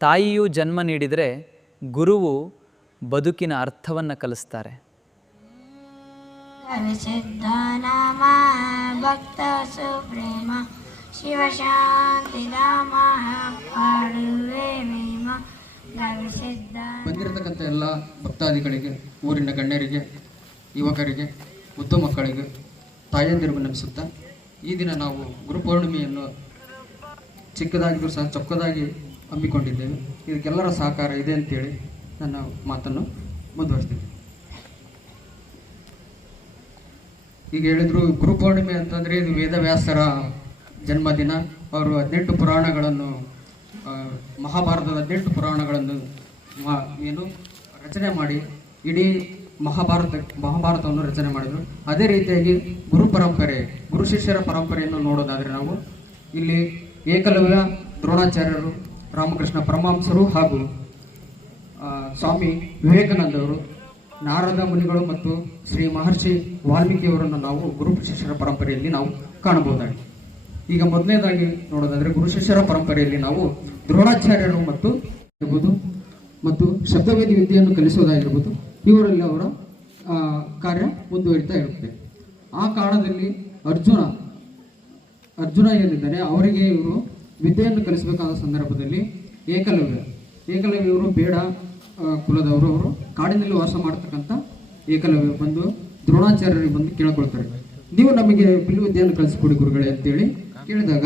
ತಾಯಿಯು ಜನ್ಮ ನೀಡಿದರೆ ಗುರುವು ಬದುಕಿನ ಅರ್ಥವನ್ನು ಕಲಿಸ್ತಾರೆ. ಸಿದ್ಧನಾಮ ಭಕ್ತ ಸುಪ್ರೇಮ ಶಿವಶಾಂತಿಧಾಮ ಪಾಡುವೆ ಮೇಮ. ಬಂದಿರತಕ್ಕಂಥ ಎಲ್ಲ ಭಕ್ತಾದಿಗಳಿಗೆ, ಊರಿನ ಗಣ್ಯರಿಗೆ, ಯುವಕರಿಗೆ, ಮುದ್ದು ಮಕ್ಕಳಿಗೆ ತಾಯಂದಿರಿಗೂ ನಮಿಸುತ್ತಾ, ಈ ದಿನ ನಾವು ಗುರುಪೌರ್ಣಿಮೆಯನ್ನು ಚಿಕ್ಕದಾಗಿದ್ದರೂ ಸಹ ಚೊಕ್ಕದಾಗಿ ಹಮ್ಮಿಕೊಂಡಿದ್ದೇವೆ. ಇದಕ್ಕೆಲ್ಲರ ಸಹಕಾರ ಇದೆ ಅಂತೇಳಿ ನನ್ನ ಮಾತನ್ನು ಮುಂದುವರಿಸ್ತೀನಿ. ಈಗ ಹೇಳಿದ್ರು ಗುರುಪೌರ್ಣಿಮೆ ಅಂತಂದರೆ ಇದು ವೇದವ್ಯಾಸರ ಜನ್ಮದಿನ. ಅವರು 18 ಪುರಾಣಗಳನ್ನು, ಮಹಾಭಾರತದ 18 ಪುರಾಣಗಳನ್ನು ರಚನೆ ಮಾಡಿ ಇಡೀ ಮಹಾಭಾರತವನ್ನು ರಚನೆ ಮಾಡಿದರು. ಅದೇ ರೀತಿಯಾಗಿ ಗುರು ಶಿಷ್ಯರ ಪರಂಪರೆಯನ್ನು ನೋಡೋದಾದರೆ ನಾವು ಇಲ್ಲಿ ಏಕಲವ್ಯ, ದ್ರೋಣಾಚಾರ್ಯರು, ರಾಮಕೃಷ್ಣ ಪರಮಹಂಸರು ಹಾಗೂ ಸ್ವಾಮಿ ವಿವೇಕಾನಂದವರು, ನಾರದ ಮುನಿಗಳು ಮತ್ತು ಶ್ರೀ ಮಹರ್ಷಿ ವಾಲ್ಮೀಕಿಯವರನ್ನು ನಾವು ಗುರು ಶಿಷ್ಯರ ಪರಂಪರೆಯಲ್ಲಿ ನಾವು ಕಾಣಬಹುದಾಗಿದೆ. ಈಗ ಮೊದಲನೇದಾಗಿ ನೋಡೋದಾದರೆ ಗುರು ಶಿಷ್ಯರ ಪರಂಪರೆಯಲ್ಲಿ ನಾವು ದ್ರೋಣಾಚಾರ್ಯರು ಮತ್ತು ಶಬ್ದವೇದಿ ವಿದ್ಯೆಯನ್ನು ಕಲಿಸೋದಾಗಿರ್ಬೋದು, ಇವರಲ್ಲಿ ಅವರ ಕಾರ್ಯ ಮುಂದುವರಿತಾ ಇರುತ್ತೆ. ಆ ಕಾರಣದಲ್ಲಿ ಅರ್ಜುನ ಏನಿದ್ದಾರೆ ಅವರಿಗೆ ಇವರು ವಿದ್ಯೆಯನ್ನು ಕಲಿಸಬೇಕಾದ ಸಂದರ್ಭದಲ್ಲಿ ಏಕಲವ್ಯವರು ಬೇಡ ಕುಲದವರು, ಅವರು ಕಾಡಿನಲ್ಲಿ ವಾಸ ಮಾಡತಕ್ಕಂಥ ಏಕಲವ್ಯ ಬಂದು ದ್ರೋಣಾಚಾರ್ಯರಿಗೆ ಬಂದು ಕೇಳ್ಕೊಳ್ತಾರೆ, ನೀವು ನಮಗೆ ಬಿಲ್ವಿದ್ಯೆಯನ್ನು ಕಲಿಸಿಕೊಡಿ ಗುರುಗಳೇ ಅಂತೇಳಿ ಕೇಳಿದಾಗ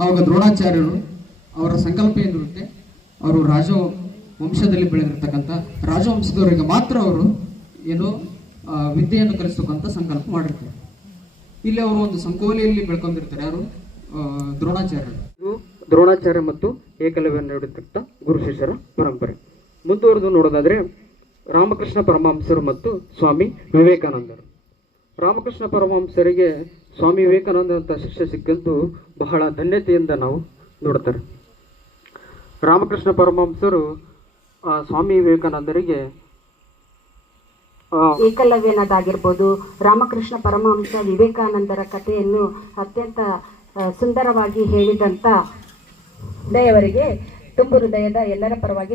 ಆವಾಗ ದ್ರೋಣಾಚಾರ್ಯರು ಅವರ ಸಂಕಲ್ಪ ಏನಿರುತ್ತೆ, ಅವರು ರಾಜವಂಶದಲ್ಲಿ ಬೆಳೆದಿರ್ತಕ್ಕಂಥ ರಾಜವಂಶದವರಿಗೆ ಮಾತ್ರ ಅವರು ವಿದ್ಯೆಯನ್ನು ಕಲಿಸ್ತಕ್ಕಂಥ ಸಂಕಲ್ಪ ಮಾಡಿರ್ತಾರೆ. ಇಲ್ಲಿ ಅವರು ಒಂದು ಸಂಕೋಲೆಯಲ್ಲಿ ಬೆಳ್ಕೊಂಡಿರ್ತಾರೆ. ಯಾರು? ದ್ರೋಣಾಚಾರ್ಯ ಮತ್ತು ಏಕಲವ್ಯ ನಡೆದಿರ್ತಕ್ಕಂಥ ಗುರು ಶಿಷ್ಯರ ಪರಂಪರೆ. ಮುಂದುವರೆದು ನೋಡೋದಾದ್ರೆ ರಾಮಕೃಷ್ಣ ಪರಮಹಂಸರು ಮತ್ತು ಸ್ವಾಮಿ ವಿವೇಕಾನಂದರು. ರಾಮಕೃಷ್ಣ ಪರಮಹಂಸರಿಗೆ ಸ್ವಾಮಿ ವಿವೇಕಾನಂದ ಅಂತ ಶಿಷ್ಯ ಸಿಕ್ಕಂತೂ ಬಹಳ ಧನ್ಯತೆಯಿಂದ ನಾವು ನೋಡ್ತಾರೆ. ರಾಮಕೃಷ್ಣ ಪರಮಹಂಸರು ಸ್ವಾಮಿ ವಿವೇಕಾನಂದರಿಗೆ ಏಕಲವ್ಯನದಾಗಿರ್ಬೋದು, ರಾಮಕೃಷ್ಣ ಪರಮಹಂಸ ವಿವೇಕಾನಂದರ ಕಥೆಯನ್ನು ಅತ್ಯಂತ ಸುಂದರವಾಗಿ ಹೇಳಿದಂತ ದಯವರಿಗೆ ತುಂಬ ಹೃದಯದ ಎಲ್ಲರ ಪರವಾಗಿ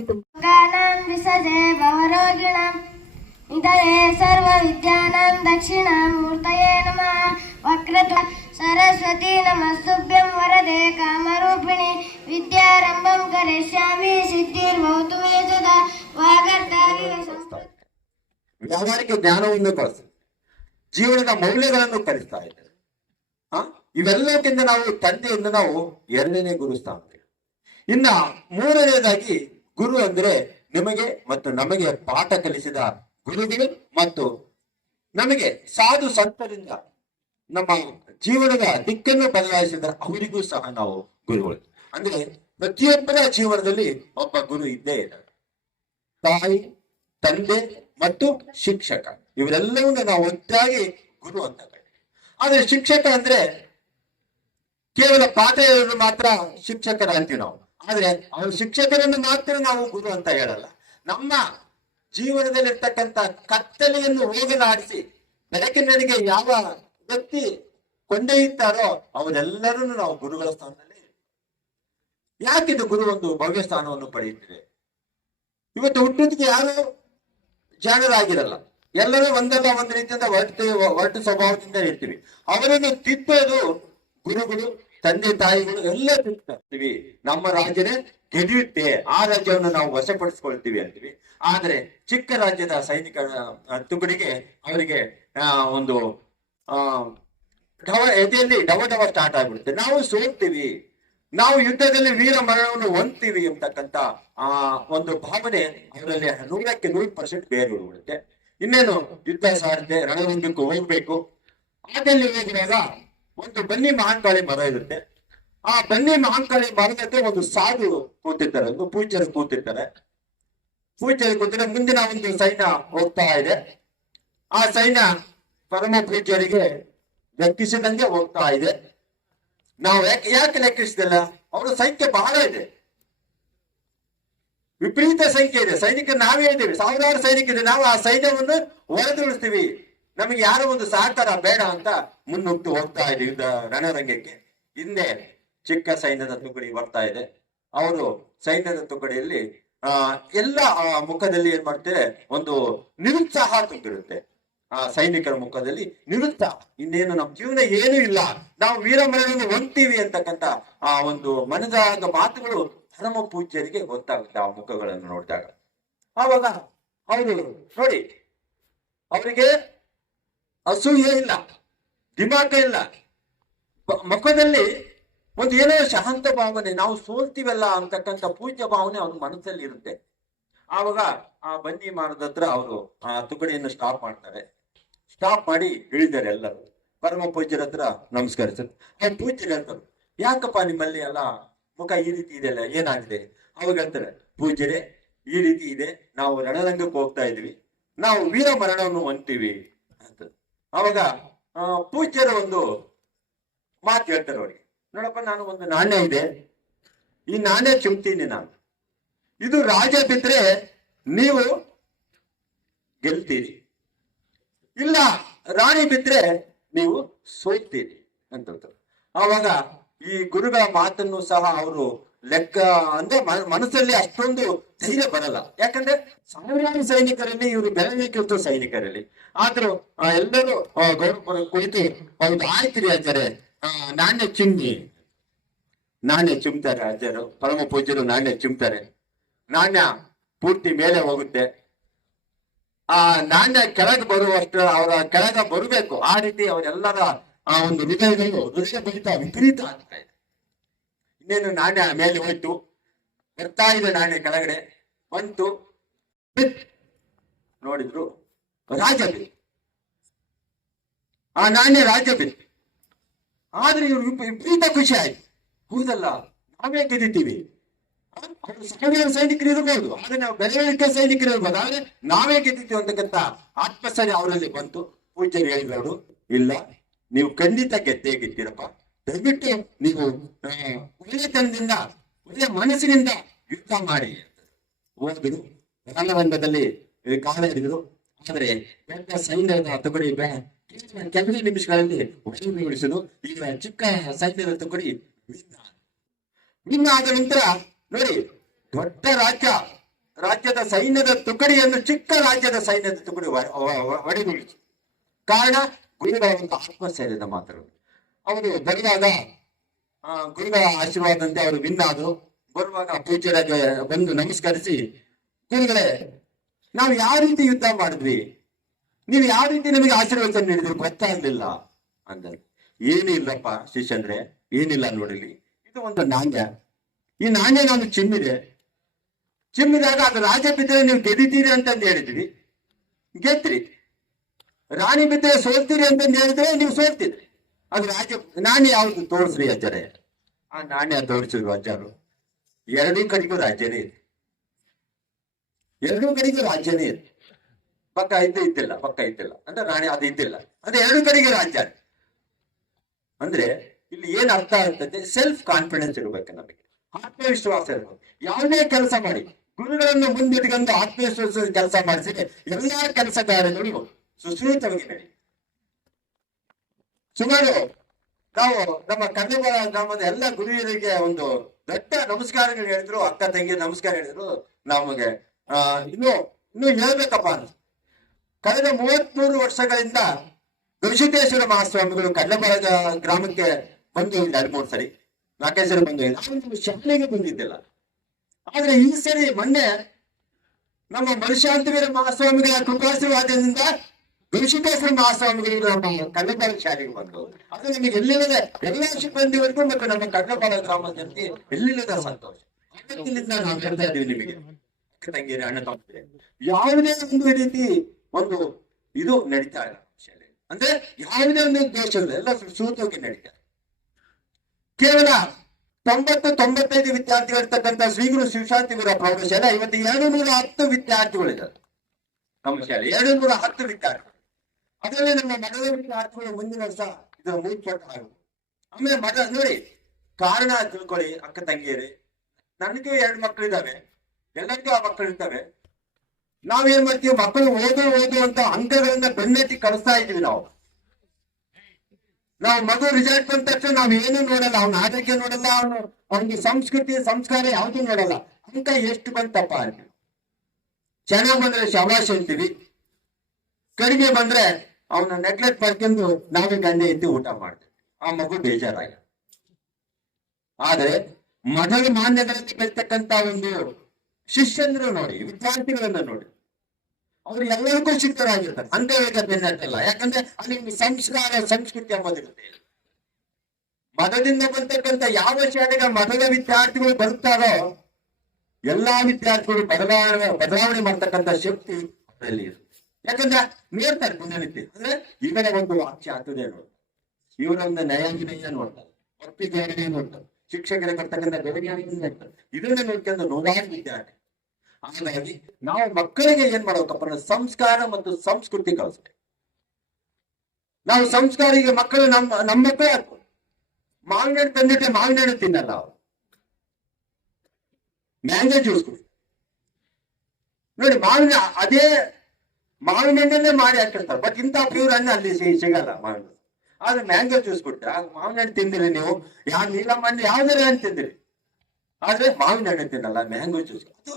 ಇದರೇ ಸರ್ವ ವಿದ್ಯಾನಾಂ ದಕ್ಷಿಣಾಂ ಮೂರ್ತಯೇ ನಮಃ. ವಕ್ರತ ಸರಸ್ವತಿ ನಮಸ್ತುಭ್ಯಂ ವರದೆ ಕಾಮರೂಪಿಣಿ ವಿದ್ಯಾರಂಭಂ ಕರಿಷ್ಯಾಮಿ ಸಿದ್ಧಿರ್ಭವತು ಮೇ ಸದಾ. ವ್ಯಾವಹಾರಿಕ ಜ್ಞಾನವನ್ನು ಕಲಿಸ್ತಾರೆ, ಜೀವನದ ಮೌಲ್ಯಗಳನ್ನು ಕಲಿಸ್ತಾ ಇದ್ದಾರೆ. ಇವೆಲ್ಲಕ್ಕಿಂತ ನಾವು ತಂದೆಯಿಂದ ನಾವು 2ನೇ ಗುರು ಸ್ಥಾನ. ಇನ್ನ 3ನೇದಾಗಿ ಗುರು ಅಂದ್ರೆ ನಿಮಗೆ ಮತ್ತು ನಮಗೆ ಪಾಠ ಕಲಿಸಿದ ಗುರುಗಳು ಮತ್ತು ನಮಗೆ ಸಾಧು ಸಂತರಿಂದ ನಮ್ಮ ಜೀವನದ ದಿಕ್ಕನ್ನು ಬದಲಾಯಿಸಿದ ಅವರಿಗೂ ಸಹ ನಾವು ಗುರುಗಳು. ಅಂದ್ರೆ ಪ್ರತಿಯೊಬ್ಬರ ಜೀವನದಲ್ಲಿ ಒಬ್ಬ ಗುರು ಇದ್ದೇ ಇದ್ದಾರೆ. ತಾಯಿ, ತಂದೆ ಮತ್ತು ಶಿಕ್ಷಕ, ಇವರೆಲ್ಲವನ್ನೂ ನಾವು ಒಟ್ಟಾಗಿ ಗುರು ಅಂತ ಕರೀತೀವಿ. ಆದ್ರೆ ಶಿಕ್ಷಕ ಅಂದ್ರೆ ಕೇವಲ ಪಾಠ ಹೇಳೋದು ಮಾತ್ರ ಶಿಕ್ಷಕರ ಅಂತೀವಿ ನಾವು. ಆದ್ರೆ ಅವ್ರ ಶಿಕ್ಷಕರನ್ನು ಮಾತ್ರ ನಾವು ಗುರು ಅಂತ ಹೇಳಲ್ಲ. ನಮ್ಮ ಜೀವನದಲ್ಲಿರ್ತಕ್ಕಂಥ ಕತ್ತಲೆಯನ್ನು ಹೋಗಲಾಡಿಸಿ ಬೆಳಕಿನೆಡೆಗೆ ಯಾವ ವ್ಯಕ್ತಿ ಕೊಂಡೊಯ್ಯುತ್ತಾರೋ ಅವರೆಲ್ಲರನ್ನು ನಾವು ಗುರುಗಳ ಸ್ಥಾನದಲ್ಲಿ. ಯಾಕಿದು ಗುರು ಒಂದು ಭವ್ಯ ಸ್ಥಾನವನ್ನು ಪಡೆಯುತ್ತಿದೆ? ಇವತ್ತು ಹುಟ್ಟುತ್ತಿಗೆ ಯಾರು ಜಾಣರಾಗಿರಲ್ಲ, ಎಲ್ಲರೂ ಒಂದಲ್ಲ ಒಂದು ರೀತಿಯಿಂದ ಒಟ್ಟು ಸ್ವಭಾವದಿಂದ ಇರ್ತೀವಿ. ಅವರನ್ನು ತಿದ್ದೋದು ಗುರುಗಳು, ತಂದೆ ತಾಯಿಗಳು ಎಲ್ಲ ತಿರ್ತೀವಿ. ನಮ್ಮ ರಾಜ್ಯನೇ ಗೆದಿಯುತ್ತೆ, ಆ ರಾಜ್ಯವನ್ನು ನಾವು ವಶಪಡಿಸ್ಕೊಳ್ತೀವಿ ಅಂತೀವಿ. ಆದ್ರೆ ಚಿಕ್ಕ ರಾಜ್ಯದ ಸೈನಿಕ ತುಕಡಿಗೆ ಅವರಿಗೆ ಒಂದು ಎದೆಯಲ್ಲಿ ಡವ ಸ್ಟಾರ್ಟ್ ಆಗ್ಬಿಡುತ್ತೆ. ನಾವು ಸೋಲ್ತೀವಿ, ನಾವು ಯುದ್ಧದಲ್ಲಿ ವೀರ ಮರಣವನ್ನು ಹೊಂದ್ತೀವಿ ಅಂತಕ್ಕಂಥ ಒಂದು ಭಾವನೆ ಅವರಲ್ಲಿ 100ಕ್ಕೆ 100% ಬೇರೆ ಬಿಡುತ್ತೆ. ಇನ್ನೇನು ಯುದ್ಧ ಸಾರದೆ ರಣರಂಗಕ್ಕೂ ಹೋಗ್ಬೇಕು. ಆದಲ್ಲಿ ಹೋಗುವಾಗ ಒಂದು ಬನ್ನಿ ಮಹಾಂಕಾಳಿ ಮರ ಇರುತ್ತೆ. ಆ ಬನ್ನಿ ಮಹಾಂಕಾಳಿ ಮರದ ಒಂದು ಸಾಧು ಕೂತಿರ್ತಾರೆ, ಒಂದು ಪೂಜ್ಯರು ಕೂತಿರ್ತಾರೆ. ಪೂಜ್ಯರು ಕೂತಿದ್ರೆ ಮುಂದಿನ ಒಂದು ಸೈನ್ಯ ಹೋಗ್ತಾ ಇದೆ. ಆ ಸೈನ್ಯ ಪರಮ ಪೂಜ್ಯರಿಗೆ ಲೆಕ್ಕಿಸಿದಂಗೆ ಹೋಗ್ತಾ ಇದೆ. ನಾವು ಯಾಕೆ ಲೆಕ್ಕಿಸಿದಲ್ಲ? ಅವರ ಸಂಖ್ಯೆ ಬಹಳ ಇದೆ, ವಿಪರೀತ ಸಂಖ್ಯೆ ಇದೆ. ಸೈನಿಕರು ನಾವೇ ಇದ್ದೀವಿ, ಸಾವಿರಾರು ಸೈನಿಕರು. ನಾವು ಆ ಸೈನ್ಯವನ್ನು ಹೊರದುಳಿಸ್ತೀವಿ, ನಮಗೆ ಯಾರೋ ಒಂದು ಸಹಕಾರ ಬೇಡ ಅಂತ ಮುನ್ನುಗ್ತು ಹೋಗ್ತಾ ಇದೆ ರಣರಂಗಕ್ಕೆ. ಹಿಂದೆ ಚಿಕ್ಕ ಸೈನ್ಯದ ತುಕಡಿ ಬರ್ತಾ ಇದೆ. ಅವರು ಸೈನ್ಯದ ತುಕಡಿಯಲ್ಲಿ ಎಲ್ಲ ಮುಖದಲ್ಲಿ ಏನ್ ಮಾಡ್ತಾರೆ, ಒಂದು ನಿರುತ್ಸಾಹ ತುಂಬಿರುತ್ತೆ. ಆ ಸೈನಿಕರ ಮುಖದಲ್ಲಿ ನಿರುತ್ಸಾಹ, ಇನ್ನೇನು ನಮ್ಮ ಜೀವನ ಏನೂ ಇಲ್ಲ, ನಾವು ವೀರಮರಣವನ್ನು ಹೊಂದ್ತೀವಿ ಅಂತಕ್ಕಂಥ ಆ ಒಂದು ಮನದಾದ ಮಾತುಗಳು ಪರಮ ಪೂಜ್ಯರಿಗೆ ಗೊತ್ತಾಗುತ್ತೆ ಆ ಮುಖಗಳನ್ನು ನೋಡಿದಾಗ. ಆವಾಗ ಅವರು ನೋಡಿ, ಅವರಿಗೆ ಅಸೂಯೆ ಇಲ್ಲ, ದಿಮಾಕ ಇಲ್ಲ, ಮುಖದಲ್ಲಿ ಒಂದು ಏನೋ ಶಾಂತ ಭಾವನೆ, ನಾವು ಸೋಲ್ತೀವಲ್ಲ ಅಂತಕ್ಕಂಥ ಪೂಜ್ಯ ಭಾವನೆ ಅವ್ರ ಮನಸ್ಸಲ್ಲಿ ಇರುತ್ತೆ. ಆವಾಗ ಆ ಬನ್ನಿ ಮಾರದ ಹತ್ರ ಅವರು ಆ ತುಕಡಿಯನ್ನು ಸ್ಟಾಪ್ ಮಾಡ್ತಾರೆ. ಸ್ಟಾಪ್ ಮಾಡಿ ಇಳಿದಾರೆ ಎಲ್ಲರೂ. ಪರಮ ಪೂಜ್ಯರ ಹತ್ರ ನಮಸ್ಕರಿಸ್ತಾರೆ. ಆ ಪೂಜ್ಯರು ಹೇಳ್ತಾರೆ, ಯಾಕಪ್ಪ ನಿಮ್ಮಲ್ಲಿ ಎಲ್ಲ ಮುಖ ಈ ರೀತಿ ಇದೆಯಲ್ಲ, ಏನಾಗಿದೆ? ಅವಾಗ ಹೇಳ್ತಾರೆ, ಪೂಜ್ಯರೇ ಈ ರೀತಿ ಇದೆ, ನಾವು ರಣರಂಗಕ್ಕೆ ಹೋಗ್ತಾ ಇದ್ವಿ, ನಾವು ವೀರ ಮರಣವನ್ನು ಹೊಂದ್ತೀವಿ ಅಂತ. ಅವಾಗ ಪೂಜ್ಯರ ಒಂದು ಮಾತು ಹೇಳ್ತಾರೆ ಅವ್ರಿಗೆ, ನೋಡಪ್ಪ, ನಾನು ಒಂದು ನಾಣ್ಯ ಇದೆ, ಈ ನಾಣ್ಯ ಚುಮ್ತೀನಿ ನಾನು, ಇದು ರಾಜ ಬಿದ್ರೆ ನೀವು ಗೆಲ್ತೀರಿ, ಇಲ್ಲ ರಾಣಿ ಬಿದ್ರೆ ನೀವು ಸೋಲ್ತೀರಿ ಅಂತ. ಆವಾಗ ಈ ಗುರುಗಳ ಮಾತನ್ನು ಸಹ ಅವರು ಲೆಕ್ಕ ಅಂದ್ರೆ ಮನಸ್ಸಲ್ಲಿ ಅಷ್ಟೊಂದು ಧೈರ್ಯ ಬರಲ್ಲ. ಯಾಕಂದ್ರೆ ಸಾವಿರಾರು ಸೈನಿಕರಲ್ಲಿ ಇವರು ಬೆಳವಣಿಗೆ ಸೈನಿಕರಲ್ಲಿ ಆದ್ರೂ ಎಲ್ಲರೂ ಗೌರವ ಕುಳಿತು ಹೌದು ಆಯ್ತು ರೀ ಅಜ್ಜರೇ, ನಾಣ್ಯ ಚಿಮ್ಮಿ, ನಾಣ್ಯ ಚಿಮ್ತಾರೆ ಅಜ್ಜರು, ಪರಮ ಪೂಜ್ಯರು ನಾಣ್ಯ ಚಿಮ್ತಾರೆ. ನಾಣ್ಯ ಪೂರ್ತಿ ಮೇಲೆ ಹೋಗುತ್ತೆ. ಆ ನಾಣ್ಯ ಕೆಳಗೆ ಬರುವಷ್ಟು ಅವರ ಕೆಳಗೆ ಬರಬೇಕು, ಆ ರೀತಿ ಅವರೆಲ್ಲರ ಆ ಒಂದು ಹೃದಯ ಬಲಿತ ವಿಪರೀತ ಆಗ್ತಾ ಇದೆ. ಇನ್ನೇನು ನಾಣ್ಯ ಮೇಲೆ ಹೋಯ್ತು, ಬರ್ತಾ ಇದೆ ನಾಣ್ಯ ಕೆಳಗಡೆ ಬಂತು, ನೋಡಿದ್ರು ರಾಜ ಬಿತ್ತು, ಆ ನಾಣ್ಯ ರಾಜ ಬಿತ್ತು. ಆದ್ರೆ ಇವ್ರು ವಿಪರೀತ ಖುಷಿ ಆಯ್ತು, ಹೌದಲ್ಲ ನಾವೇ ಗೆದ್ದಿದ್ದೀವಿ. ಅವರು ಸಾವಿರ ಸೈನಿಕರು ಇರಬಹುದು, ಆದ್ರೆ ನಾವು ಬೆಳವಣಿಗೆ ಸೈನಿಕರು ಇರ್ಬೋದು, ಆದ್ರೆ ನಾವೇ ಗೆದ್ದಿದ್ದೀವಿ ಅಂತಕ್ಕಂಥ ಆತ್ಮಸ್ಥೈರ್ಯ ಅವರಲ್ಲಿ ಬಂತು. ಪೂಜ್ಯರು ಹೇಳಿದ್ರು, ಇಲ್ಲ ನೀವು ಖಂಡಿತ ಗೆದ್ದೇ ಗೆದ್ದಿರಪ್ಪ, ದಯವಿಟ್ಟು ನೀವು ಒಳ್ಳೆತನದಿಂದ ಒಳ್ಳೆ ಮನಸ್ಸಿನಿಂದ ಯುದ್ಧ ಮಾಡಿ. ಹೋದ್ರು ರಣರಂಗದಲ್ಲಿ ಕಾಲ ಹಿಡಿದ್ರು. ಆದ್ರೆ ದೊಡ್ಡ ಸೈನ್ಯದ ತುಕಡಿ ಕೆಲವೇ ನಿಮಿಷಗಳಲ್ಲಿ ಉಳಿಸಿದ್ರು. ಈಗ ಚಿಕ್ಕ ಸೈನ್ಯದ ತುಕಡಿ ವಿನ್ನ ಆದ ನಂತರ ನೋಡಿ, ದೊಡ್ಡ ರಾಜ್ಯದ ಸೈನ್ಯದ ತುಕಡಿಯನ್ನು ಚಿಕ್ಕ ರಾಜ್ಯದ ಸೈನ್ಯದ ತುಕಡಿ ಹೊಡೆದುಳಿತು. ಕಾರಣ ಗುರುಗಳ ಒಂದು ಆತ್ಮಸ್ಥೈರ್ಯದ ಮಾತುಗಳು. ಅವರು ಬರುವಾಗ ಗುರುಗಳ ಆಶೀರ್ವಾದಂತೆ ಅವರು ವಿನ್ ಆದ್ರು. ಬರುವಾಗ ಪೂಜ್ಯರಾಗ ಬಂದು ನಮಸ್ಕರಿಸಿ, ಗುರುಗಳೇ ನಾವು ಯಾವ ರೀತಿ ಯುದ್ಧ ಮಾಡಿದ್ವಿ, ನೀವು ಯಾವ ರೀತಿ ನಮಗೆ ಆಶೀರ್ವಾದ ನೀಡಿದ್ರು ಗೊತ್ತಾಗ್ಲಿಲ್ಲ ಅಂದರು. ಏನೂ ಇಲ್ಲಪ್ಪ ಶಿಷ್ಯಂದ್ರೆ, ಏನಿಲ್ಲ ನೋಡಿಲಿ, ಇದು ಒಂದು ನಾಣ್ಯ, ಈ ನಾಣ್ಯ ನಾನು ಚಿಮ್ಮಿದಾಗ ಅದು ರಾಜ ಬಿದ್ದರೆ ನೀವು ಗೆದ್ದಿದ್ದೀರಿ ಅಂತಂದು ಹೇಳಿದ್ವಿ, ಗೆದ್ರಿ. ರಾಣಿ ಬಿದ್ದರೆ ಸೋಲ್ತೀರಿ ಅಂತಂದು ಹೇಳಿದ್ರೆ ನೀವು ಸೋಲ್ತಿದ್ರಿ. ಅದು ರಾಜ ನಾಣ್ಯ ಯಾವ್ದು ತೋರಿಸ್ರಿ ಅಜ್ಜರೇ. ಆ ನಾಣ್ಯ ತೋರಿಸಿದ್ರು ಅಜ್ಜರು. ಎರಡೂ ಕಡೆಗೂ ರಾಜ್ಯನೇ ಇದೆ, ಎರಡೂ ಕಡೆಗೂ ರಾಜ್ಯನೇ ಇದೆ. ಪಕ್ಕ ಇದ್ದಿಲ್ಲ, ಪಕ್ಕ ಇದ್ದಿಲ್ಲ ಅಂದ್ರೆ ರಾಣಿ ಅದು ಇದ್ದಿಲ್ಲ, ಅಂದ್ರೆ ಎರಡು ಕಡೆಗೆ ರಾಜ್ಯ. ಅಂದ್ರೆ ಇಲ್ಲಿ ಏನ್ ಅರ್ಥ ಆಗ್ತದೆ, ಸೆಲ್ಫ್ ಕಾನ್ಫಿಡೆನ್ಸ್ ಇರ್ಬೇಕು, ನಮಗೆ ಆತ್ಮವಿಶ್ವಾಸ ಇರ್ಬೇಕು. ಯಾವುದೇ ಕೆಲಸ ಮಾಡಿ ಗುರುಗಳನ್ನು ಮುಂದಿಟ್ಕೊಂಡು ಆತ್ಮವಿಶ್ವಾಸ ಕೆಲಸ ಮಾಡಿಸಿದ್ರೆ ಎಲ್ಲಾ ಕೆಲಸ ಕಾರ್ಯಗಳು ಸುಶ್ರೂತವಾಗಿ ನಡಿ. ಸುಮಾರು ನಾವು ನಮ್ಮ ಕನ್ನಡ ಗ್ರಾಮದ ಎಲ್ಲ ಗುರುಗಳಿಗೆ ಒಂದು ದೊಡ್ಡ ನಮಸ್ಕಾರಗಳು ಹೇಳಿದ್ರು, ಅಕ್ಕ ತಂಗಿ ನಮಸ್ಕಾರ ಹೇಳಿದ್ರು. ನಮಗೆ ಇನ್ನು ಹೇಳ್ಬೇಕಪ್ಪ ಅಂತ, ಕಳೆದ 33 ವರ್ಷಗಳಿಂದ ಗವಿಸಿದ್ದೇಶ್ವರ ಮಹಾಸ್ವಾಮಿಗಳು ಕಡ್ಲಬಾಳ ಗ್ರಾಮಕ್ಕೆ ಬಂದು 2-3 ಸರಿ, 4 ಸರಿ ಬಂದು ನಮ್ಮ ಶಾಲೆಗೆ ಬಂದಿದ್ದಿಲ್ಲ. ಆದ್ರೆ ಈ ಸರಿ ಮೊನ್ನೆ ನಮ್ಮ ಮರುಶಾಂತವೀರ ಮಹಾಸ್ವಾಮಿಗಳ ಕೃಪಾಶೀರ್ವಾದದಿಂದ ಗವಿಸಿದ್ದೇಶ್ವರ ಮಹಾಸ್ವಾಮಿಗಳು ನಮ್ಮ ಕಡ್ಲಬಾಳ ಶಾಲೆಗೆ ಬಂದು, ಅದು ನಮಗೆ ಎಲ್ಲಿಲ್ಲದ ಎಲ್ಲ ಸಿಬ್ಬಂದಿವರೆಗೂ ಮತ್ತು ನಮ್ಮ ಕಡ್ಲಬಾಳ ಗ್ರಾಮದ ಜನತೆ ಎಲ್ಲಿಲ್ಲದ ಸಂತೋಷ. ಅವತ್ತಿನಿಂದ ನಾವು ಹೇಳ್ತಾ ಇದೀವಿ ನಿಮಗೆ ತಂಗಿರಿ, ಅಣ್ಣ ತಪ್ಪಿದೆ, ಯಾವುದೇ ಒಂದು ರೀತಿ ಒಂದು ಇದು ನಡೀತಾ ಇಲ್ಲ ಶಾಲೆ, ಅಂದ್ರೆ ಯಾವುದೇ ಒಂದು ದೋಷಗಳು ಎಲ್ಲ ಸೂತೋಗಿ ನಡೀತಾರೆ. ಕೇವಲ 90-95 ವಿದ್ಯಾರ್ಥಿಗಳಿರ್ತಕ್ಕಂಥ ಶ್ರೀ ಗುರು ಶಿವಶಾಂತಿವೀರ ಪ್ರೌಢಶಾಲೆ ಇವತ್ತು 210 ವಿದ್ಯಾರ್ಥಿಗಳಿದ್ದಾರೆ. ನಮ್ಮ ಶಾಲೆ 210 ವಿದ್ಯಾರ್ಥಿಗಳು. ಅದರಲ್ಲಿ ನಮ್ಮ ಮಠದ ವಿದ್ಯಾರ್ಥಿಗಳು ಮುಂದಿನ ವರ್ಷ ಇದರ ಮೂರ್ಪಟ್ಟ ಆಗುತ್ತೆ. ಆಮೇಲೆ ಮಠ ನೋಡಿ, ಕಾರಣ ತಿಳ್ಕೊಳ್ಳಿ ಅಕ್ಕ ತಂಗಿಯರಿ, ನನಗೆ 2 ಮಕ್ಕಳು ಇದ್ದಾವೆ, ಎಲ್ಲರಿಗೂ ಆ ಮಕ್ಕಳು ಇರ್ತವೆ. ನಾವೇನ್ ಮಾಡ್ತೀವಿ, ಮಕ್ಕಳು ಓದು ಅಂತ ಅಂಕಗಳನ್ನ ಬೆನ್ನೆತ್ತಿ ಕಳಿಸ್ತಾ ಇದೀವಿ. ನಾವು ಮಗು ರಿಸಲ್ಟ್ ಬಂದ ತಕ್ಷಣ ನಾವ್ ಏನು ನೋಡಲ್ಲ, ಅವ್ನ ಆರೋಗ್ಯ ನೋಡಲ್ಲ, ಅವ್ನಿಗೆ ಸಂಸ್ಕೃತಿ ಸಂಸ್ಕಾರ ಯಾವ್ದು ನೋಡಲ್ಲ. ಅಂಕ ಎಷ್ಟು ಬಂತಪ್ಪ ಅಂತೀವಿ. ಚೆನ್ನಾಗ್ ಬಂದ್ರೆ ಶಬಾಷ್ ಅಂತೀವಿ, ಕಡಿಮೆ ಬಂದ್ರೆ ಅವನ ನೆಗ್ಲೆಕ್ಟ್ ಮಾಡ್ಕೊಂಡು ನಾವೇ ಗಂಡೆ ಎತ್ತಿ ಊಟ ಮಾಡ್ತೀವಿ. ಆ ಮಗು ಬೇಜಾರಾಗ. ಆದ್ರೆ ಮಠದ ಮಾನ್ಯಗಳಲ್ಲಿ ಬೆಳ್ತಕ್ಕಂತ ಒಂದು ಶಿಷ್ಯಂದ್ರು ನೋಡಿ, ವಿದ್ಯಾರ್ಥಿಗಳನ್ನ ನೋಡಿ, ಅವ್ರು ಎಲ್ಲರಿಗೂ ಶಿಕ್ಷಕರಾಗಿರ್ತಾರೆ. ಅಂಗವೇಗಲ್ಲ, ಯಾಕಂದ್ರೆ ಅಲ್ಲಿ ಸಂಸ್ಕಾರ ಸಂಸ್ಕೃತಿ ಎಂಬುದಿರುತ್ತೆ. ಮಠದಿಂದ ಬಂತಕ್ಕಂಥ ಯಾವ ಶಾಲೆಗೆ ಮಠದ ವಿದ್ಯಾರ್ಥಿಗಳು ಬರುತ್ತಾರೋ ಎಲ್ಲಾ ವಿದ್ಯಾರ್ಥಿಗಳು ಬದಲಾವಣೆ ಮಾಡ್ತಕ್ಕಂಥ ಶಕ್ತಿ ಅವರಲ್ಲಿ ಇರುತ್ತೆ. ಯಾಕಂದ್ರೆ ನೋಡ್ತಾರೆ ದಿನನಿತ್ಯ. ಅಂದ್ರೆ ಇವರ ಒಂದು ವಾಕ್ಯ ಆಗ್ತದೆ ನೋಡ್ತಾರೆ, ಇವರ ಒಂದು ನಯ ನೋಡ್ತಾರೆ, ಒಪ್ಪಿಗೆ ನೋಡ್ತಾರೆ, ಶಿಕ್ಷಕರಿಗೆ ಬರ್ತಕ್ಕಂಥ ಬೆಳವಣಿಗೆ ನೋಡ್ತಾರೆ. ಇದನ್ನ ನೋಡ್ಕೊಂಡು ನೂರಾರು ವಿದ್ಯಾರ್ಥಿ. ಹಾಗಾಗಿ ನಾವು ಮಕ್ಕಳಿಗೆ ಏನ್ ಮಾಡ್ಬೇಕಪ್ಪ, ಸಂಸ್ಕಾರ ಮತ್ತು ಸಂಸ್ಕೃತಿ ಕಲಿಸ್ಬೇಕು. ನಾವು ಸಂಸ್ಕಾರ, ಈಗ ಮಕ್ಕಳು ನಮ್ಮ ಮಕ್ಕಳೇ ಹಾಕು ಮಾವಿನ ಹಣ್ಣು ತಂದಿಟ್ಟೆ ಮಾವಿನ ಹಣ್ಣು ತಿನ್ನಲ್ಲ, ಅವ್ರು ಮ್ಯಾಂಗೋ ಜ್ಯೂಸ್ ಕುಡಿ ನೋಡಿ. ಅದೇ ಮಾವಿನ ಹಣ್ಣನ್ನೇ ಮಾಡಿ ಹಾಕಿರ್ತಾರೆ, ಬಟ್ ಇಂಥ ಪ್ಯೂರ್ ಹಣ್ಣು ಅಲ್ಲಿ ಸಿಗಲ್ಲ ಮಾವಿನ. ಆದ್ರೆ ಮ್ಯಾಂಗೋ ಜ್ಯೂಸ್ ಕೊಡ್ತೀರಾ, ಮಾವಿನ ಹಣ್ಣು ತಿಂದಿರಿ ನೀವು, ನೀಲಮ್ಮ ಹಣ್ಣು ಯಾವ್ದಾರ ಹಣ್ಣು ತಿಂದಿರಿ, ಆದ್ರೆ ಮಾವಿನ ಹಣ್ಣು ತಿನ್ನಲ್ಲ, ಮ್ಯಾಂಗೋ ಜ್ಯೂಸ್. ಅದು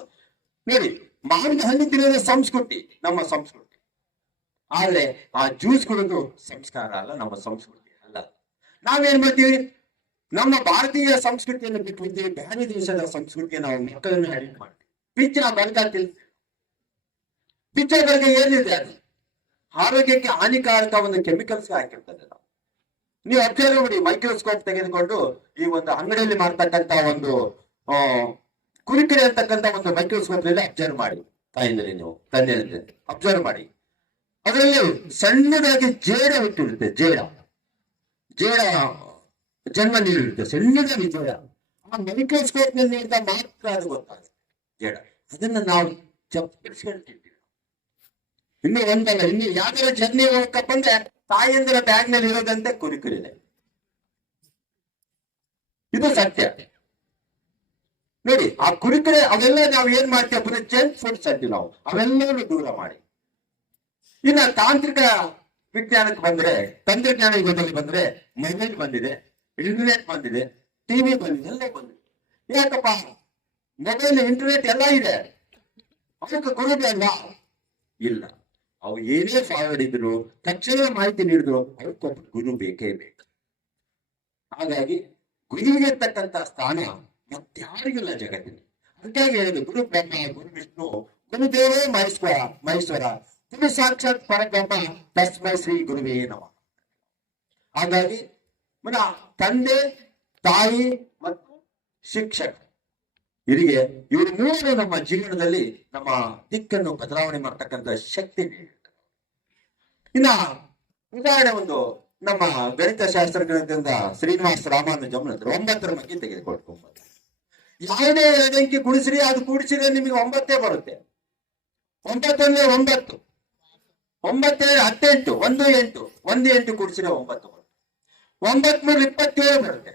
ನೋಡಿ, ಮಾವಿನ ಹಣ್ಣು ತಿನ್ನೋದು ಸಂಸ್ಕೃತಿ, ನಮ್ಮ ಸಂಸ್ಕೃತಿ. ಆದ್ರೆ ಆ ಜ್ಯೂಸ್ ಕೊಡೋದು ಸಂಸ್ಕಾರ ಅಲ್ಲ, ನಮ್ಮ ಸಂಸ್ಕೃತಿ ಅಲ್ಲ. ನಾವೇನ್ ಮಾಡ್ತೀವಿ, ನಮ್ಮ ಭಾರತೀಯ ಸಂಸ್ಕೃತಿಯನ್ನು ಬಿಟ್ಬಿಡ್ತೀವಿ, ಬೇರೆ ದೇಶದ ಸಂಸ್ಕೃತಿಯ ನಾವು ಮಕ್ಕಳನ್ನು ಅಡಿಕ್ಟ್ ಮಾಡ್ತೀವಿ. ಪಿಕ್ಚರ್ ಬೆಳಗಾಗ್ತಿಲ್ಲ, ಪಿಕ್ಚರ್ ಬಗ್ಗೆ ಏನಿದೆ, ಅದು ಆರೋಗ್ಯಕ್ಕೆ ಹಾನಿಕಾರಕ ಒಂದು ಕೆಮಿಕಲ್ಸ್ ಹಾಕಿರ್ತದೆ. ನೀವು ಅಬ್ಸರ್ವ್ ಮಾಡಿ, ಮೈಕ್ರೋಸ್ಕೋಪ್ ತೆಗೆದುಕೊಂಡು ಈ ಒಂದು ಅಂಗಡಿಯಲ್ಲಿ ಮಾಡ್ತಕ್ಕಂತ ಒಂದು ಕುರಿಕಡೆ ಅಂತಕ್ಕಂಥ ಒಂದು ಮೈಕ್ರೋಸ್ಕೋಪ್ ನಲ್ಲಿ ಅಬ್ಸರ್ವ್ ಮಾಡಿ, ತಾಯಿಂದರೆ ನೀವು ತಂದೆ ಅಬ್ಸರ್ವ್ ಮಾಡಿ, ಅದರಲ್ಲಿ ಸಣ್ಣದಾಗಿ ಜೇಡ ಹುಟ್ಟಿರುತ್ತೆ, ಜೇಡ ಜನ್ಮ ನೀಡಿರುತ್ತೆ, ಸಣ್ಣದಾಗಿ ಜೇಡ. ಆ ಮೈಕ್ರೋಸ್ಕೋಪ್ ನಲ್ಲಿ ನೋಡಿದ ಮಾತ್ರ ಅದು ಗೊತ್ತಾಗುತ್ತೆ ಜೇಡ. ಅದನ್ನ ನಾವು ಚಪ್ಪಡಿಸ್ಕೊಳ್ತಿದ್ದೀವಿ. ಇನ್ನು ಒಂದಲ್ಲ, ಇನ್ನು ಯಾವ್ದಾರ ಜರ್ನಿ ಹೋಗಪ್ಪ ಅಂದ್ರೆ ತಾಯಿಯಂದ್ರ ಬ್ಯಾಗ್ ನಲ್ಲಿ ಇರೋದಂತೆ ಕುರಿಕುರಿನೆ. ಇದು ಸತ್ಯ ನೋಡಿ. ಆ ಕುರಿಕುರೆ ಅವೆಲ್ಲ ನಾವು ಏನ್ ಮಾಡ್ತೀವಿ, ಜಂಕ್ ಫುಡ್ಸ್ ಅಂತೀವಿ ನಾವು, ಅವೆಲ್ಲವೂ ದೂರ ಮಾಡಿ. ಇನ್ನ ತಾಂತ್ರಿಕ ವಿಜ್ಞಾನಕ್ಕೆ ಬಂದ್ರೆ, ತಂತ್ರಜ್ಞಾನ ಯುಗದಲ್ಲಿ ಬಂದ್ರೆ, ಮೊಬೈಲ್ ಬಂದಿದೆ, ಇಂಟರ್ನೆಟ್ ಬಂದಿದೆ, ಟಿವಿ ಬಂದಿದೆ, ಎಲ್ಲ ಬಂದಿದೆ. ಯಾಕಪ್ಪ, ಮೊಬೈಲ್ ಇಂಟರ್ನೆಟ್ ಎಲ್ಲ ಇದೆ, ಅದಕ್ಕೆ ಗುರುಬೆ ಅಲ್ಲ ಇಲ್ಲ. ಅವು ಏನೇ ಫಾರ್ವರ್ಡ್ ಇದ್ರು, ತಕ್ಷಣ ಮಾಹಿತಿ ನೀಡಿದ್ರು, ಅದಕ್ಕೊಬ್ಬ ಗುರು ಬೇಕೇ ಬೇಕು. ಹಾಗಾಗಿ ಗುರುವಿಗೆ ಇರ್ತಕ್ಕಂಥ ಸ್ಥಾನ ಮತ್ತಾರಿಗಿಲ್ಲ ಜಗತ್ತಿನ. ಅದಕ್ಕಾಗಿ ಹೇಳಿದ್ರು, ಗುರು ಬ್ರಹ್ಮ, ಗುರು ವಿಷ್ಣು, ಗುರುದೇವೇ ಮಹೇಶ್ವರ, ಗುರು ಸಾಕ್ಷಾತ್ ಪರಬ್ರಹ್ಮ, ತಸ್ಮೈ ಶ್ರೀ ಗುರುವೇ ನಮಃ. ಹಾಗಾಗಿ ತಂದೆ, ತಾಯಿ ಮತ್ತು ಶಿಕ್ಷಕ, ಇವರು ಮೂರು ನಮ್ಮ ಜೀವನದಲ್ಲಿ ನಮ್ಮ ದಿಕ್ಕನ್ನು ಬದಲಾವಣೆ ಮಾಡ್ತಕ್ಕಂಥ ಶಕ್ತಿ. ಇನ್ನ ಉದಾಹರಣೆ ಒಂದು ನಮ್ಮ ಗಣಿತ ಶಾಸ್ತ್ರಜ್ಞರಿಂದ ಶ್ರೀನಿವಾಸ ರಾಮಾನುಜಮ್ನಂದ್ರೆ 9ರ ಬಗ್ಗೆ ತೆಗೆದುಕೊಳ್ಕೊಂಬ. ಯಾವುದೇ ಅಂಕಿ ಗುಣಿಸ್ರಿ, ಅದು ಕೂಡಿಸಿದ್ರೆ ನಿಮಗೆ 9 ಬರುತ್ತೆ. 9 9 9 18 1 8 1 8 ಕೂಡಿಸಿದ್ರೆ 9 ಬರುತ್ತೆ. 9 3 27 ಬರುತ್ತೆ.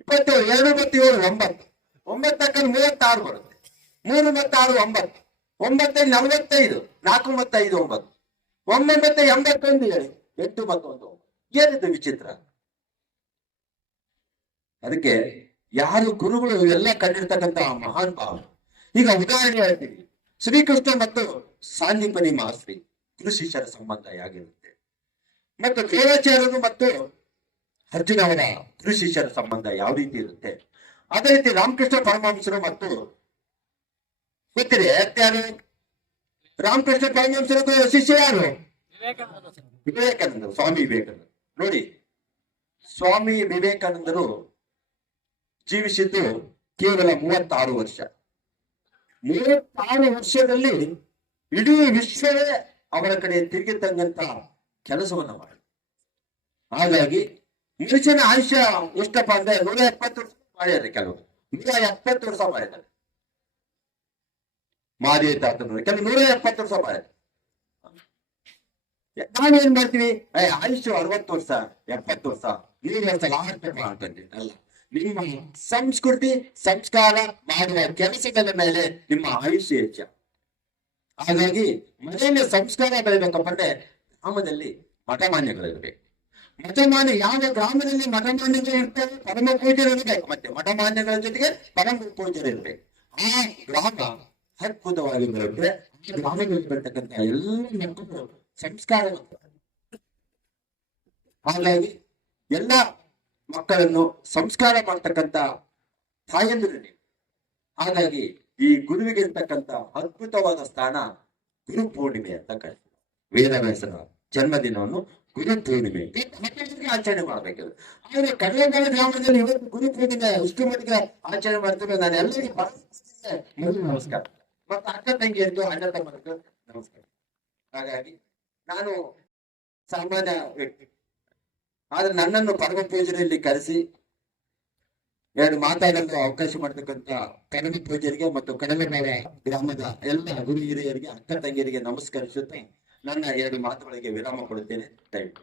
27 2 ಮತ್ತು 7 9. 9 36 ಬರುತ್ತೆ. 3 ಮತ್ತು 6 9. 9 45 4 ಮತ್ತು 5 9. 9 ಮತ್ತು 81 ಹೇಳಿ 8 ಮತ್ತು 1. ಏನಿದು ವಿಚಿತ್ರ. ಅದಕ್ಕೆ ಯಾರು ಗುರುಗಳು ಎಲ್ಲ ಕಂಡಿರ್ತಕ್ಕಂಥ ಮಹಾನ್ ಭಾವ. ಈಗ ಉದಾಹರಣೆ ಹೇಳ್ತೀವಿ, ಶ್ರೀಕೃಷ್ಣ ಮತ್ತು ಸಾಂದೀಪನಿ ಮಹಾಶ್ರೀ ಗುರು ಶಿಷ್ಯರ ಸಂಬಂಧ ಹೇಗಿರುತ್ತೆ, ಮತ್ತು ದೇವಾಚಾರ್ಯರು ಮತ್ತು ಅರ್ಜುನ ಅವರ ಗುರು ಶಿಷ್ಯರ ಸಂಬಂಧ ಯಾವ ರೀತಿ ಇರುತ್ತೆ. ಅದೇ ರೀತಿ ರಾಮಕೃಷ್ಣ ಪರಮಹಂಸರು ಮತ್ತು ಗೊತ್ತಿದೆ ಯಾರು, ರಾಮಕೃಷ್ಣ ಪರಮಹಂಸರ ಶಿಷ್ಯ ಯಾರು? ವಿವೇಕಾನಂದರು, ಸ್ವಾಮಿ ವಿವೇಕಾನಂದರು. ನೋಡಿ, ಸ್ವಾಮಿ ವಿವೇಕಾನಂದರು ಜೀವಿಸಿದ್ದು ಕೇವಲ 36 ವರ್ಷ. 36 ವರ್ಷದಲ್ಲಿ ಇಡೀ ವಿಶ್ವವೇ ಅವರ ಕಡೆ ತಿರುಗಿ ತಂದಂತ ಕೆಲಸವನ್ನ ಮಾಡಿ. ಹಾಗಾಗಿ ಮನುಷ್ಯನ ಆಯುಷ್ಯ ಎಷ್ಟಪ್ಪ ಅಂದ್ರೆ 170 ವರ್ಷ ಮಾಡಿದ್ದಾರೆ. ಕೆಲವರು 170 ವರ್ಷ ಮಾಡಿದ್ದಾರೆ. ಮಾದೇವ ತಾತನವರು ಕೆಲವು 170 ವರ್ಷ ಮಾಡಿದ್ದಾರೆ. ನಾವೇನ್ ಮಾಡ್ತೀವಿ, ಆಯುಷ್ಯ 60 ವರ್ಷ 70 ವರ್ಷ 100 ವರ್ಷ ಅಂತಂತೀವಿ. ಅಲ್ಲ, ನಿಮ್ಮ ಸಂಸ್ಕೃತಿ ಸಂಸ್ಕಾರ ಮಾಡುವ ಕೆಲಸದ ಮೇಲೆ ನಿಮ್ಮ ಆಯುಷ್ಯ ಹೆಚ್ಚ. ಹಾಗಾಗಿ ಮನೆಯಲ್ಲಿ ಸಂಸ್ಕಾರ ಬೆಳಿಬೇಕಪ್ಪ ಅಂದ್ರೆ ಗ್ರಾಮದಲ್ಲಿ ಮಠಮಾನ್ಯಗಳಿರ್ಬೇಕು. ಮಠಮಾನ್ಯ ಯಾವ ಗ್ರಾಮದಲ್ಲಿ ಮಠಮಾನ್ಯಗಳು ಇರ್ತಾರೆ, ಪರಮ ಪೂಜ್ಯರು ಇರಬೇಕು. ಮತ್ತೆ ಮಠಮಾನ್ಯಗಳ ಜೊತೆಗೆ ಪರಮ ಪೂಜ್ಯರು ಇರಬೇಕು. ಆ ಗ್ರಾಮ ಅದ್ಭುತವಾಗಿ ಬರುತ್ತೆ. ಆ ಗ್ರಾಮದಲ್ಲಿ ಬರ್ತಕ್ಕಂಥ ಎಲ್ಲ ಮಕ್ಕಳು ಸಂಸ್ಕಾರವಂತ. ಹಾಗಾಗಿ ಎಲ್ಲ ಮಕ್ಕಳನ್ನು ಸಂಸ್ಕಾರ ಮಾಡ್ತಕ್ಕಂಥ ತಾಯಂದಿರು ನೀವು. ಹಾಗಾಗಿ ಈ ಗುರುವಿಗೆ ಇರ್ತಕ್ಕಂಥ ಅದ್ಭುತವಾದ ಸ್ಥಾನ ಗುರು ಪೂರ್ಣಿಮೆ ಅಂತ ಕರೀತಾರೆ. ವೇದವ್ಯಾಸರ ಜನ್ಮದಿನವನ್ನು ಗುರು ಪೂರ್ಣಿಮೆ ಆಚರಣೆ ಮಾಡಬೇಕು. ಆದ್ರೆ ಕಡಲೆಗಾಲ ಗ್ರಾಮದಲ್ಲಿ ಇವತ್ತು ಗುರು ಪೂರ್ಣಿಮೆ ಇಷ್ಟು ಮಟ್ಟಿಗೆ ಆಚರಣೆ ಮಾಡ್ತೇವೆ. ನಾನು ಎಲ್ಲರಿಗೂ ಮೊದಲು ನಮಸ್ಕಾರ, ಮತ್ತು ಅಕ್ಕ ತಂಗಿಯರಿಗೂ ಅಣ್ಣ ತಮ್ಮರಿಗೂ ನಮಸ್ಕಾರ. ಹಾಗಾಗಿ ನಾನು ಸಾಮಾನ್ಯ ವ್ಯಕ್ತಿ, ಆದ್ರೆ ನನ್ನನ್ನು ಪರಮ ಪೂಜೆಯಲ್ಲಿ ಕರೆಸಿ ಎರಡು ಮಾತಾಡಲು ಅವಕಾಶ ಮಾಡ್ತಕ್ಕಂಥ ಕಡಿಮೆ ಪೂಜೆಯರಿಗೆ ಮತ್ತು ಕಡಿಮೆ ಗ್ರಾಮದ ಎಲ್ಲ ಗುರು ಹಿರಿಯರಿಗೆ, ಅಕ್ಕ ತಂಗಿಯರಿಗೆ ನಮಸ್ಕರಿಸುತ್ತಾ ನನ್ನ ಎರಡು ಮಾತುಗಳಿಗೆ ವಿರಾಮ ಕೊಡುತ್ತೇನೆ. ದಯವಿಟ್ಟು